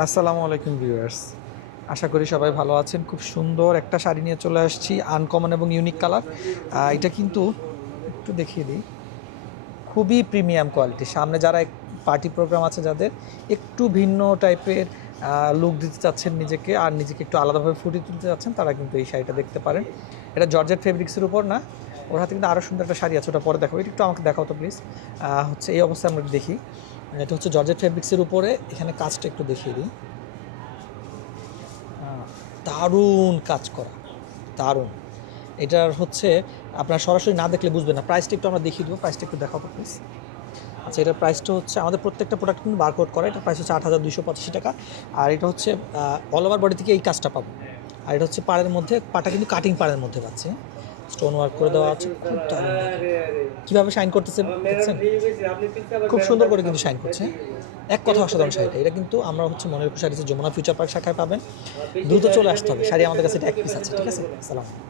আসসালামু আলাইকুম ভিউয়ার্স, আশা করি সবাই ভালো আছেন। খুব সুন্দর একটা শাড়ি নিয়ে চলে আসছি, আনকমন এবং ইউনিক কালার। এটা কিন্তু একটু দেখিয়ে দিই, খুবই প্রিমিয়াম কোয়ালিটি। সামনে যারা পার্টি প্রোগ্রাম আছে, যাদের একটু ভিন্ন টাইপের লুক দিতে চাচ্ছেন নিজেকে, আর নিজেকে একটু আলাদাভাবে ফুটিয়ে তুলতে চাচ্ছেন, তারা কিন্তু এই শাড়িটা দেখতে পারেন। এটা জর্জেট ফেব্রিক্সের উপর না, ওর হাতে কিন্তু আরও সুন্দর একটা শাড়ি আছে, ওটা পরে দেখাবো। এটা একটু আমাকে দেখাও তো প্লিজ। হচ্ছে এই অবস্থায় আমরা দেখি, এটা হচ্ছে জর্জেট ফেব্রিক্সের উপরে, এখানে কাজটা একটু দেখিয়ে দিই। দারুণ কাজ করা, দারুণ। এটার হচ্ছে আপনার সরাসরি না দেখলে বুঝবেন না। প্রাইসটা একটু আমরা দেখিয়ে দেবো, প্রাইসটা একটু দেখাবো প্লিজ। আচ্ছা, এটার প্রাইসটা হচ্ছে, আমাদের প্রত্যেকটা প্রোডাক্ট কিন্তু বারকোড করা, এটার প্রাইস হচ্ছে ৮,২৮৫ টাকা। আর এটা হচ্ছে অল ওভার বডি থেকে এই কাজটা পাবো। আর এটা হচ্ছে পাড়ের মধ্যে, পাটা কিন্তু কাটিং পাড়ের মধ্যে পাচ্ছে, স্টোন ওয়ার্ক করে দেওয়া আছে, খুব দারুণ কীভাবে শাইন করতেছে দেখছেন, খুব সুন্দর করে কিন্তু শাইন করছে। এক কথা অসাধারণ শাড়িটা। এটা কিন্তু আমরা হচ্ছে মনের শাড়ি যমুনা ফিউচার পার্ক শাখায় পাবেন। দ্রুত চলে আসতে হবে, শাড়ি আমাদের কাছে এটা এক পিস আছে। ঠিক আছে, সালাম।